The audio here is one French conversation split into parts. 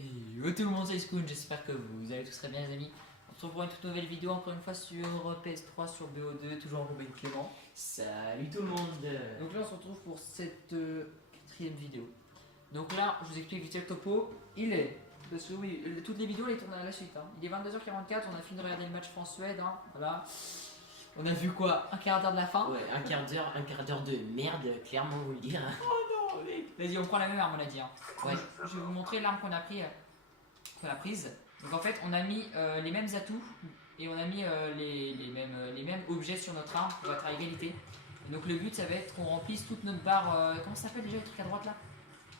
Yo tout le monde, c'est Scoon, j'espère que vous allez tous très bien les amis. On se retrouve pour une toute nouvelle vidéo encore une fois sur PS3, sur BO2, toujours en compagnie de Clément. Salut tout le monde. Donc là on se retrouve pour cette quatrième vidéo. Donc là je vous explique vite le topo. Il est, parce que oui, toutes les vidéos les tournent à la suite. Hein. Il est 22h44, on a fini de regarder le match France-Suède. Hein. Voilà. On a vu quoi? Un quart d'heure de la fin? Ouais, un quart d'heure de merde, clairement vous le dire. Oh non, mec. Vas-y, on prend la même arme, on a dit. Hein. Ouais. Je vais vous montrer l'arme qu'on a prise. Donc en fait, on a mis les mêmes atouts et on a mis les mêmes objets sur notre arme pour être à égalité. Et donc le but, ça va être qu'on remplisse toute notre barre. Comment ça s'appelle déjà le truc à droite là?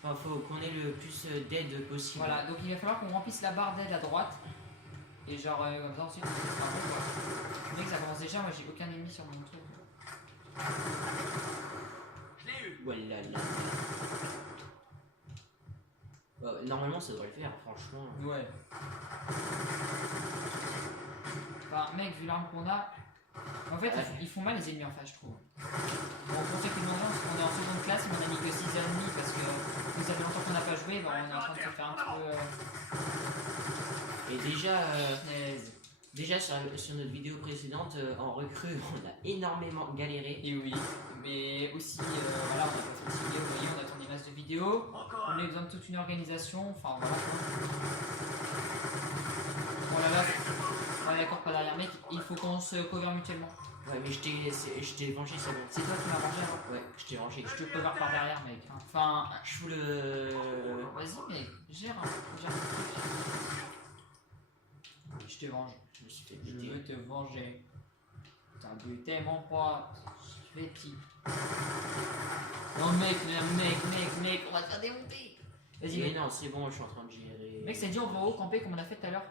Enfin, faut qu'on ait le plus d'aide possible. Voilà, donc il va falloir qu'on remplisse la barre d'aide à droite. Et genre comme ça ensuite, on sera bon quoi. Mec, ça commence déjà, moi j'ai aucun ennemi sur mon truc. Je l'ai eu. Voilà là. Normalement ça devrait le faire, franchement. Ouais. Enfin, mec, vu l'arme qu'on a. En fait, ils font mal les ennemis en face, je trouve. Bon, pour ceux qui nous regardent, on est en seconde classe, mais on a mis que 6h30 parce que ça fait longtemps qu'on n'a pas joué, bah, on est en train de se faire un petit peu. Et déjà sur notre vidéo précédente, en recrue, on a énormément galéré. Et oui, mais aussi, voilà, on a pas fatigué, vous voyez, on a tourné masse de vidéos, on a besoin de toute une organisation, enfin voilà. Bon là, on est d'accord, pas derrière mec, il faut qu'on se cover mutuellement. Ouais, mais je t'ai vengé, c'est bon. C'est toi qui m'as vengé avant. Ouais, je t'ai vengé. Je te cover par derrière mec. Enfin, Je fous le. vas-y mec, gère le truc. Je te venge. Je me suis fait Je buter. veux te venger. T'as buté mon pote. Je vais petit. Non mec, on va te faire démonter. Vas-y Mais mec. non, c'est bon, je suis en train de gérer. Mec, ça dit on va au camper comme on a fait tout à l'heure.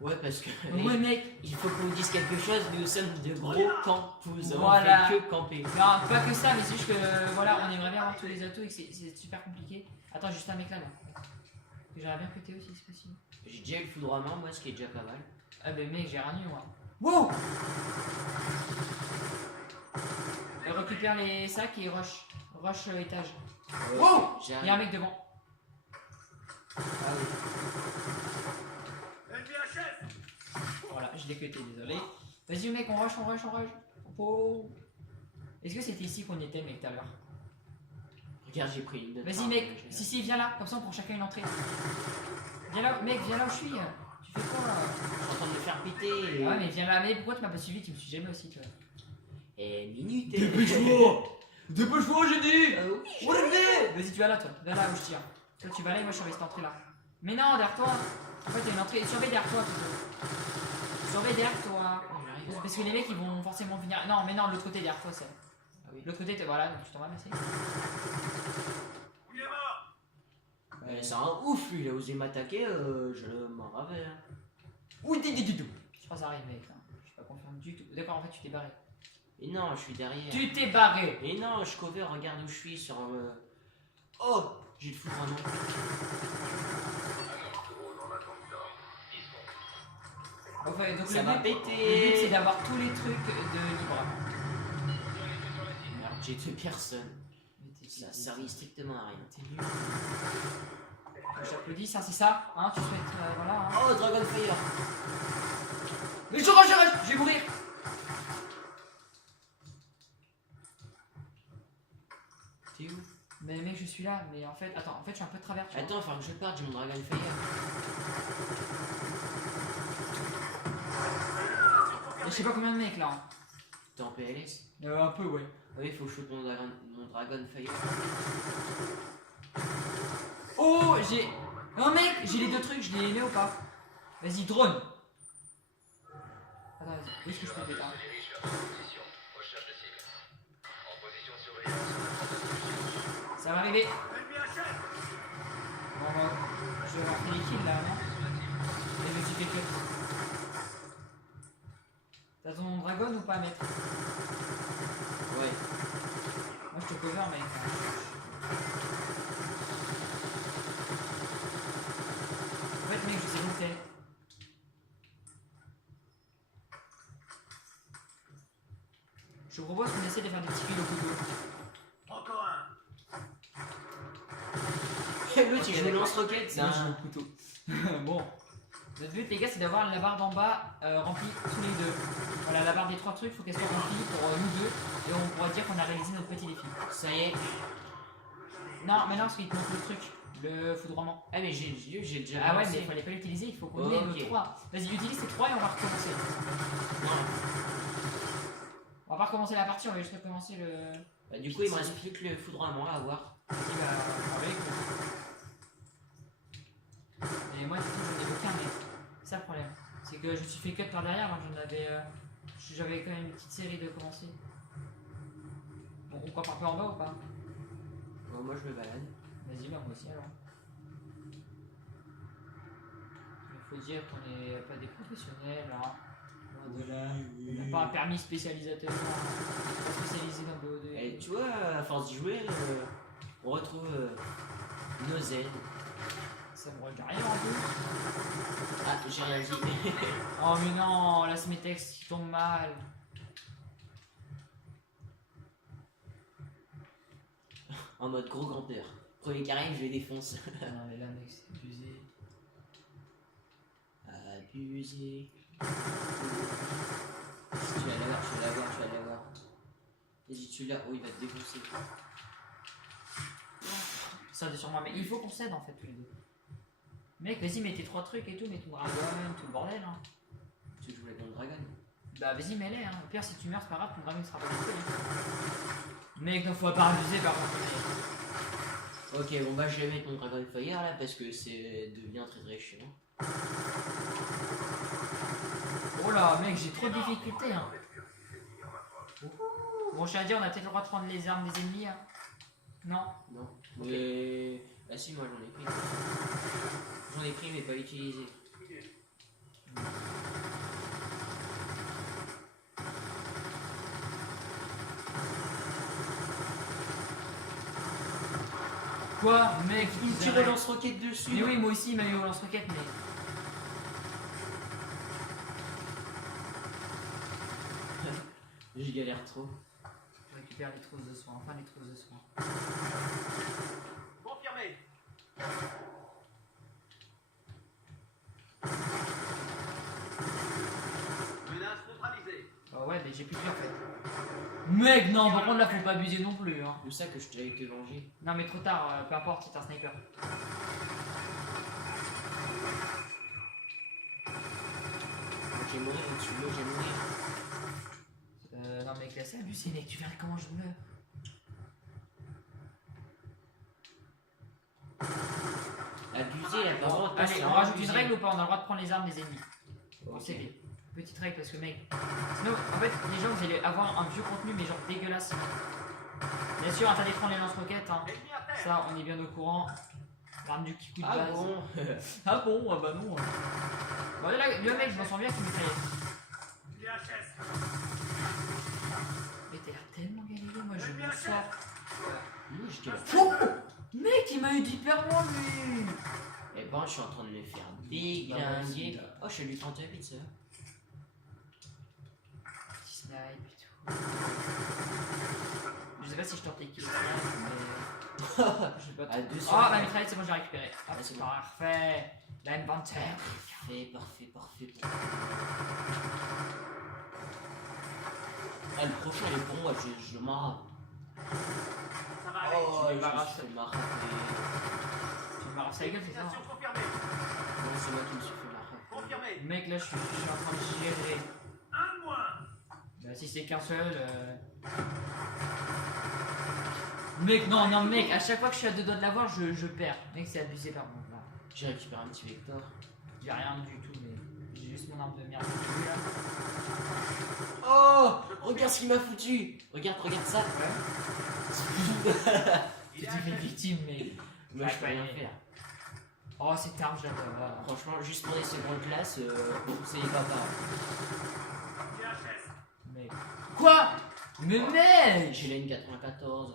Ouais, parce que. Ouais mec. Il faut qu'on vous dise quelque chose, nous sommes de gros campous. Voilà. On fait que camper. Non, pas que ça, mais c'est juste que voilà, on aimerait bien avoir tous les atouts et que c'est super compliqué. Attends, juste un mec là. J'aimerais bien péter aussi, c'est possible. J'ai déjà eu le foudre à main, moi, ce qui est déjà pas mal. Ah bah mec, j'ai rien eu moi. Wow. Récupère les sacs et rush. Rush étage. Wow. Il y a un mec devant. Ah oui. Voilà, je l'ai cuté, désolé. Vas-y mec, on rush. Oh. Est-ce que c'était ici qu'on était mec tout à l'heure? Regarde, j'ai pris une. Vas-y mec, si, viens là, comme ça on prend chacun une entrée. Viens là, mec, viens là où je suis. Tu fais quoi là? Je suis en train de me faire péter. Ouais mais viens là, mais pourquoi tu m'as pas suivi? Tu me suis jamais aussi toi. Et minute. Dépêche-moi j'ai dit. Oui. Vas-y tu vas là toi, viens là où je tire. Toi tu vas là et moi je suis resté entrée là. Mais non, derrière toi. En fait il y a une entrée, surveille derrière toi plutôt. Surveille derrière toi. Parce que les mecs ils vont forcément venir. Non mais non, l'autre côté derrière toi c'est. Ah oui. L'autre côté, voilà, donc je t'en remercie. Il est mort. C'est un ouf, lui, il a osé m'attaquer, je m'en ravais. Hein. Ouh, du tout. Je pense que ça arrive, mec. Hein. Je suis pas confiant du tout. D'accord, en fait, tu t'es barré. Et non, je suis derrière. Tu t'es barré. Et non, je cover, regarde où je suis sur. Oh, j'ai le foudre à main. Enfin, donc Ça le va but, péter. le but c'est d'avoir tous les trucs de libre. Merde, j'ai tué personne. Mais Ça servit strictement à rien. t'es nul. J'applaudis, ça c'est ça, hein, tu souhaites, voilà. Hein. Oh, Dragonfire. Mais je rush, je vais mourir. T'es où? Mais mec, je suis là, mais en fait, attends, en fait, je suis un peu de travers. Tu vois. Attends, il faut que je parte, j'ai mon Dragonfire. Et je sais pas combien de mecs là. Hein. T'es en PLS? Un peu, ouais. Oui, il faut que je shoot mon Dragonfire. Oh, j'ai. Non, mec, j'ai les deux trucs, je les mets ou pas? Vas-y, drone. Attends, vas-y, où est-ce que je peux le péter? Ça va arriver. Ennemi achève. Bon, bah, je vais avoir fait les kills là, non? Et je me suis fait cut. T'as ton dragon ou pas, mec? Ouais. Moi je te cover, mec. En fait, mec, je sais où t'es. Je vous propose qu'on essaie de faire des petits kills au couteau. Encore un. l'autre il joue au lance-roquette, c'est Moi, je un. joue au couteau. Bon. Notre but, les gars, c'est d'avoir la barre d'en bas remplie tous les deux. Voilà, la barre des 3 trucs, il faut qu'elle soit remplie pour nous deux. Et on pourra dire qu'on a réalisé notre petit défi. Ça y est. Non, mais non, parce qu'il te manque le truc. Le foudroiement. Ah, mais j'ai déjà. Ah ouais, lancé. mais il fallait pas l'utiliser, il faut qu'on ait Ok. le 3. Vas-y, utilise ces 3 et on va recommencer. Non. On va pas recommencer la partie, on va juste recommencer le. Bah, du coup, il me reste plus que le foudroiement à avoir. Vas-y, bah, avec. Et moi, du coup, j'en ai aucun, mais c'est ça le problème. C'est que je me suis fait cut par derrière, alors j'en avais. J'avais quand même une petite série de commencer. Bon, on campe un peu en bas ou pas? Bon, moi, je me balade. Vas-y, bah, moi aussi alors. Il faut dire qu'on n'est pas des professionnels, hein. Loin de là. On n'a pas un permis spécialisateur. On n'est pas spécialisé dans BO2. Et tu vois, à force d'y jouer, on retrouve nos ailes. Ça me regarde rien en plus. Ah, j'ai rien dit. Oh mais non, là c'est mes textes qui tombent mal. En mode gros grand-père. Premier carré, je les défonce. Non mais là mec c'est abusé. Abusé. Tu vas l'avoir, tu vas l'avoir, tu vas l'avoir. Vas-y, tu l'as. Oh, il va te défoncer. Ça c'est sur moi, mais il faut qu'on s'aide en fait tous les deux. Mec vas-y mets tes 3 trucs et tout, mets ton dragon, tout le bordel hein. Tu veux jouer contre Dragon? Bah vas-y mets-les hein. Au pire si tu meurs c'est pas grave, ton dragon il sera pas détruit. Mec non faut pas abuser par contre. Ok, bon bah je vais mettre mon Dragon Fire là parce que c'est devient très très chiant. Oh là mec j'ai trop de difficultés hein. Bon je tiens à dire on a peut-être le droit de prendre les armes des ennemis hein. Non. Non. Mais. Ah si, moi j'en ai pris. J'en ai pris mais pas utilisé. Quoi mec Il me tire au lance-roquette dessus. Mais oui moi aussi il m'a mis au lance-roquette mais. Je galère trop. Je récupère les trousses de soins, enfin les trousses de soins. Confirmé. Menace neutralisée. Oh ouais mais j'ai plus de en fait. Mec non par contre là faut pas abuser non plus hein. C'est pour ça que je t'avais te venger. Non mais trop tard, peu importe c'est un sniper. J'ai mourir au-dessus de l'eau, j'ai mourir. Non mec là c'est abusé mec, tu verras comment je meurs. Abusé là, par contre. Allez, on rajoute une règle ou pas? On a le droit de prendre les armes des ennemis. Pour CV. Petite règle parce que mec. Sinon, en fait, les gens vous allez avoir un vieux contenu mais genre dégueulasse. Bien sûr, interdit de prendre les lance-roquettes. Hein. Ennemi à terre. Ça, on est bien au courant. L'arme du kick coup de Ah base. bon. Ah bon? Ah bah non. Bon, là, le mec, je m'en sens bien qu'il me trahit. VHS. Mais t'as l'air tellement galéré, moi je me sors. Oui, je galère. Oh mec, il m'a eu d'hyper loin lui. Eh ben, je suis en train de me faire Bah, déglinguer. Oh, je suis à lui 38, ça. Petit snipe et tout. Je sais pas si je tente les kills, mais. Je sais pas À trop. 200. Oh, la mitraillette, c'est bon, je l'ai récupéré. Hop, Ah, c'est bon. parfait. L'inventaire. Parfait. Ah, le prochain, il est pour moi, je m'en rate. Ça va aller. Oh, il Je m'a me rassé. suis fait marrer. Tu m'as rassé la gueule, c'est ça? Destination confirmée. Non, c'est moi qui me suis fait marrer. Confirmé. Mec, là, je suis en train de gérer. Un de moins. Bah, si c'est qu'un seul. Mec, non, mec, à chaque fois que je suis à 2 doigts de l'avoir, je perds. Mec, c'est abusé par contre là. J'ai récupéré un petit vecteur. J'ai rien du tout, mais j'ai juste mon arme de merde. Oh, regarde ce qu'il m'a foutu. Regarde ça. Tu t'es fait victime, mais. Moi, je peux rien faire. Oh, cette arme, j'adore. Franchement, juste pour les secondes classes, c'est les papas. VHS. Mec. Quoi? Mais mec! J'ai la N94.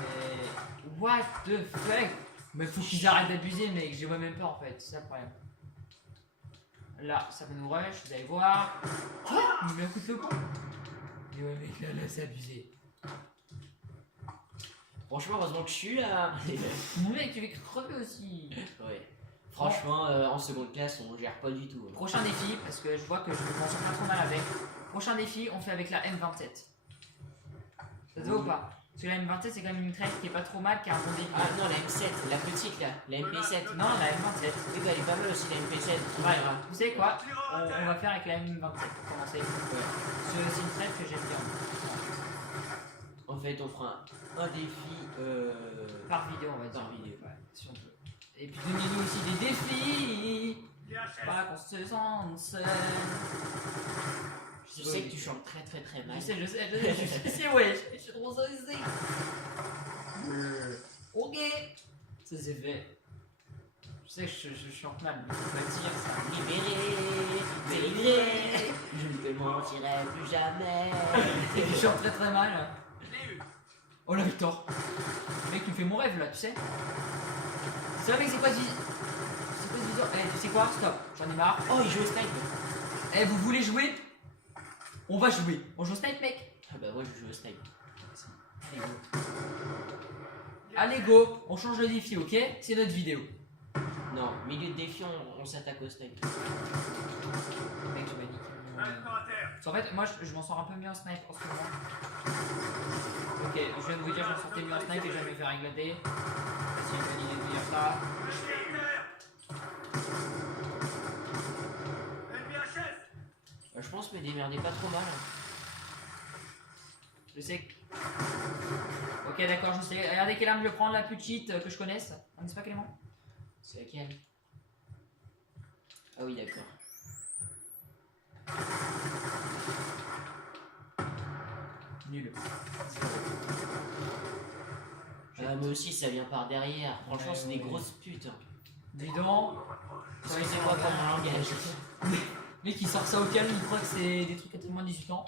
Mais. What the fuck? Mais faut qu'ils arrêtent d'abuser, mec. Je vois même pas en fait, c'est ça le problème. Là, ça va nous rush, vous allez voir. Quoi? Il met un coup de feu con? Mais ouais, mec, là, c'est abusé. Franchement, heureusement que je suis là. Mon mec, tu vas crever aussi. Ouais. Franchement, en seconde classe, on gère pas du tout. Prochain défi, parce que je vois que je me sens pas trop mal avec. Prochain défi, on fait avec la M27. Ça te va ou pas? Parce que la M27, c'est quand même une mitraillette qui est pas trop mal, qui a un bon débit. Ah non, la M7, la petite là, la MP7. Non, la M27. Oui, bah elle est pas mal aussi, la MP7. Ouais, vous savez quoi? On va faire avec la M27 pour commencer. C'est une traite que j'aime bien. En fait, on fera un défi Par vidéo, on va dire. par vidéo. Ouais, si on peut. Et puis donnez-nous aussi des défis. Pas qu'on se sente seul. Je sais que tu chantes très très très mal. Je sais, ouais. Je suis trop stressé. Ok. Ça c'est fait. Je sais que je chante mal, mais faut pas dire ça. Libéré, délivré, je ne te mentirai plus jamais. Et je chante très très mal. Je l'ai eu. Oh la Victor. Mec, tu me fais mon rêve là, tu sais. C'est vrai, mec, c'est quoi ce viseur? Eh, tu sais quoi? Stop, j'en ai marre. Oh, il joue au snipe. Eh, vous voulez jouer? On va jouer. On joue au snipe, mec? Ah bah moi je joue au snipe. Allez, go. On change le défi, ok? C'est notre vidéo. Non, milieu de défi, on s'attaque au snipe. Mec, je m'ai dit. Maintenant à terre. En fait, moi, je m'en sors un peu mieux en snipe en ce moment. Ok, je viens de vous dire, je m'en sortais mieux en snipe et je vais me faire éclater. C'est une bonne idée de dire ça. Je suis à terre. Ennemi HS. Je pense me démerder pas trop mal. Je sais que... Ok, d'accord, je sais. Regardez quelle arme je prends, la plus cheat que je connaisse. Ah, n'est-ce pas, Clément? C'est laquelle? Ah oui, d'accord. Nul. Mais aussi ça vient par derrière. Franchement, Ouais, c'est ouais. des grosses putes. Dis donc. Excusez-moi pour mon langage. Mec, il sort ça au calme, il croit que c'est des trucs à moins de 18 ans.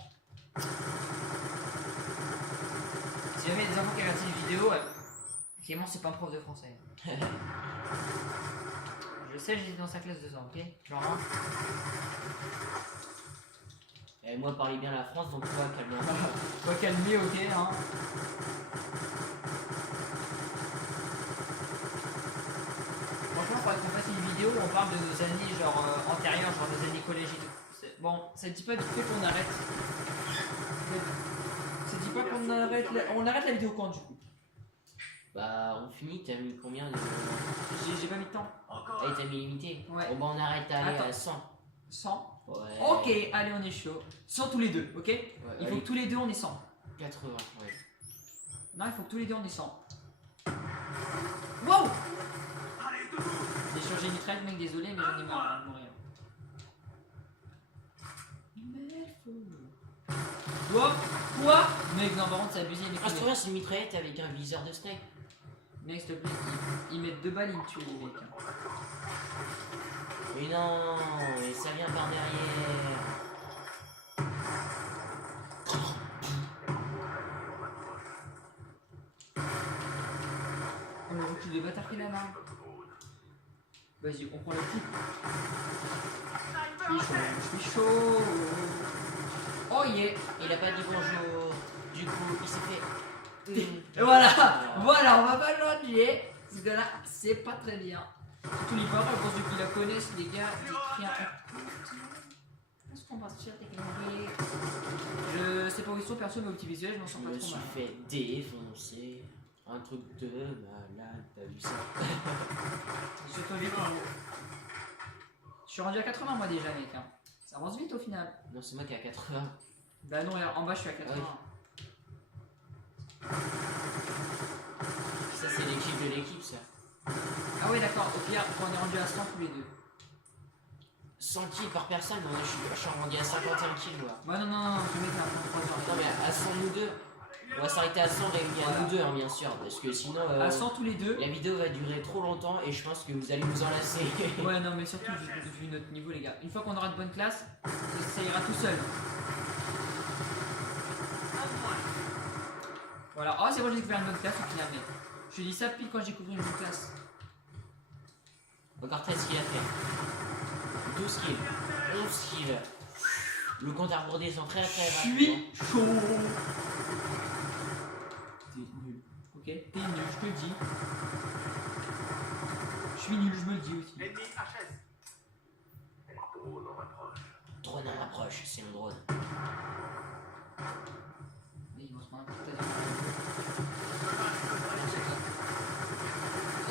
Si jamais il y a des enfants qui regardent cette vidéo, Clément, c'est pas un prof de français. Je sais, j'étais dans sa classe 2 ans, ok? Genre, hein. Et moi, parlez bien la France, donc toi, calme-toi. Toi calmer, ok, hein. Franchement, faudrait qu'on fasse une vidéo où on parle de nos années genre antérieures, genre nos années collège et tout. Bon, ça dit pas du fait qu'on arrête. Ça dit pas qu'on arrête on arrête la vidéo quand du coup? Bah, on finit, t'as mis combien de... J'ai pas mis de temps. Encore Ah, un. t'as mis limité. Ouais. Bon, bah, on arrête à aller Attends. à 100. 100. Ouais. Ok, allez, on est chaud. 100 tous les deux, ok? Ouais, Il faut allez, que tous les deux on est 100. 80, ouais. Non, il faut que tous les deux on est 100. Wow! Allez, debout. J'ai changé une traite, mec, désolé, mais j'en ai marre de mourir. Quoi? Mec, non, par contre, c'est abusé, mec. Ah, c'est trop bien, c'est une mitraillette avec un viseur de snipe. Mec, s'il te plaît, ils mettent 2 balles, ils me tuent, les mecs. Mais non, et ça vient par derrière. On a recul des bâtards qui est là. Vas-y, on prend le clip. Je suis chaud. Oh yeah. Il a pas dit bonjour. Du coup, il s'est fait... Et voilà, voilà, on va pas changer. Parce que là, c'est pas très bien. Surtout les paroles, pour ceux qui la connaissent, les gars, j'écris un... Est-ce qu'on va se faire techniquement? Je sais pas où ils sont, perso, mais au petit visuel, je m'en Je sens pas me trop suis mal. fait défoncer. Un truc de malade, t'as vu ça? Je suis pas vite en haut. Je suis rendu à 80 moi déjà, mec. Hein. Ça avance vite au final. Non, c'est moi qui ai à 80. Bah non, regarde, en bas je suis à 80. Ça, c'est l'équipe de l'équipe, ça. Ah ouais, d'accord, au pire, on est rendu à 100 tous les deux. 100 kills par personne, non, je suis rendu à 51 kills, moi. Bah non, non, non, je vais mettre à 33 Non, heures. mais à 100 nous deux. On va s'arrêter à 100 réunis à Voilà. nous deux, hein, bien sûr. Parce que sinon, À 100 tous les deux. la vidéo va durer trop longtemps et je pense que vous allez vous enlacer. Ouais, non, mais surtout vu notre niveau, les gars. Une fois qu'on aura de bonnes classes, ça ira tout seul. Voilà, oh, c'est bon, j'ai découvert une bonne classe au final, mais je dis ça pile quand j'ai découvert une bonne classe. Encore 13 kills à faire. 12 kills. 11 kills. Le compte à rebours descend très très Je rapidement. suis chaud. T'es nul, ok? T'es je te le dis. Je suis nul, je me le dis aussi. Ennemi HS. Drone en approche. Drone en approche, c'est un drone. Mais ils vont se prendre un petit tas de...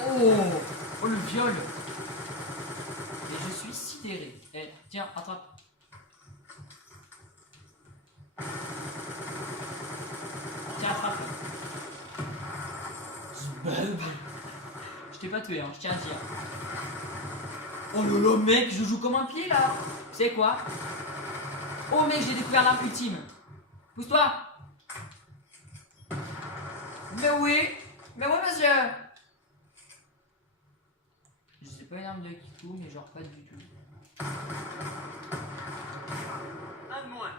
Oh le viol. Et je suis sidéré. Eh, tiens, attrape. Tiens, attrape. Je t'ai pas tué, hein, je tiens à dire. Oh lolo mec, je joue comme un pied là. Tu sais quoi? Oh mec, j'ai découvert l'arme ultime. Pousse-toi. Mais oui monsieur. Je sais pas une arme de Kiku, mais genre pas du tout. Un de moins.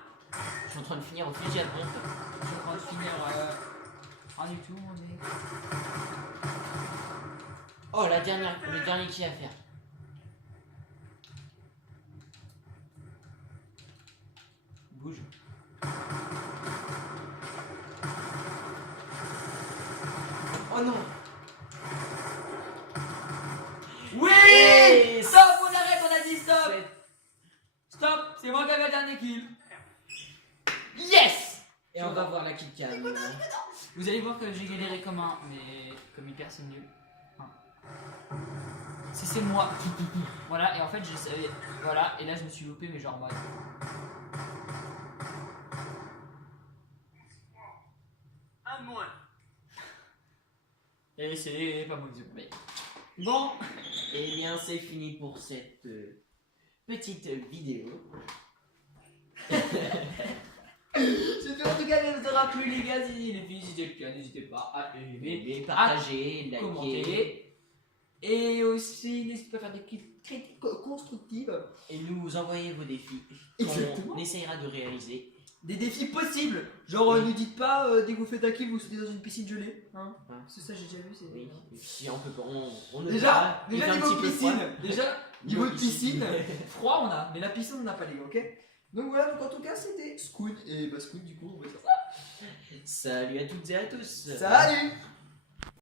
Je suis en train de finir au fusil à pompe. Je suis en train de finir pas du tout mon mec. Oh, le dernier qui à faire. Bouge. Oh non. Oui. Et Stop, on arrête, on a dit stop. Stop, c'est moi qui avais le dernier kill. Yes. Et on va voir la kill cam. Vous allez voir que j'ai galéré comme un, mais comme une personne nulle. C'est moi. Voilà, et en fait je savais. Voilà, et là je me suis loupé, mais genre mode. Un de moins. Et c'est pas mauvais, mais. Bon, Eh bien, c'est fini pour cette petite vidéo. j'espère en tout cas qu'elle vous aura plu, les gars. Si les filles, si c'est le cas, n'hésitez pas à aimer, Partagez, liker. commenter. Et aussi, n'hésitez pas à faire des critiques constructives. Et nous envoyer vos défis. Exactement. On essayera de réaliser. Des défis possibles. Genre, Oui. ne dites pas, dès que vous faites un kill, vous sautez dans une piscine gelée. Hein. Ouais. C'est ça, j'ai déjà vu. C'est Oui. Si on peut pas. On ne Déjà, peut pas. Il fait un niveau petit peu piscine. froid. Déjà, niveau piscine. Froid, on a. Mais la piscine, on n'a pas, les gars, ok? Donc voilà, donc en tout cas, c'était Scoon. Et bah, Scoon, du coup, on va dire ça. Salut à toutes et à tous. Salut!